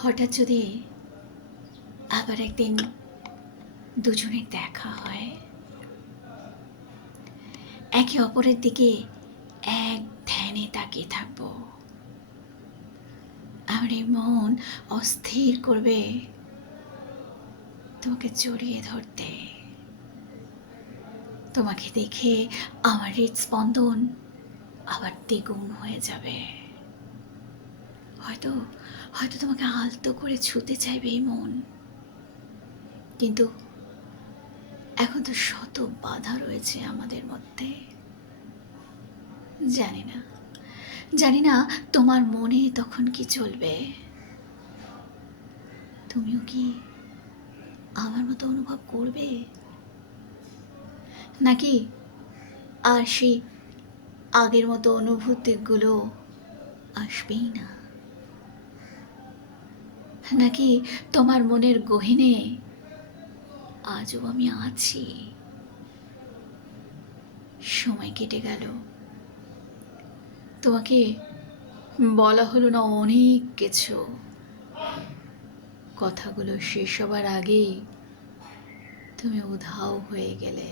হঠাৎ যদি আবার একদিন দুজনের দেখা হয়, একে অপরের দিকে এক ধ্যানে তাকিয়ে থাকব। আমার এই মন অস্থির করবে তোমাকে জড়িয়ে ধরতে। তোমাকে দেখে আমার হৃদস্পন্দন আবার দ্বিগুণ হয়ে যাবে। হয়তো হয়তো তোমাকে আলতো করে ছুতে চাইবে এই মন, কিন্তু এখন তো শত বাধা রয়েছে আমাদের মধ্যে। জানি না তোমার মনে তখন কি চলবে। তুমিও কি আমার মতো অনুভব করবে, নাকি আর সেই আগের মতো অনুভূতিগুলো আসবেই না? নাকি তোমার মনের গহীনে আজও আমি আছি? সময় কেটে গেল, তোমাকে বলা হলো না অনেক কিছু। কথাগুলো শেষ হবার আগেই তুমি উধাও হয়ে গেলে।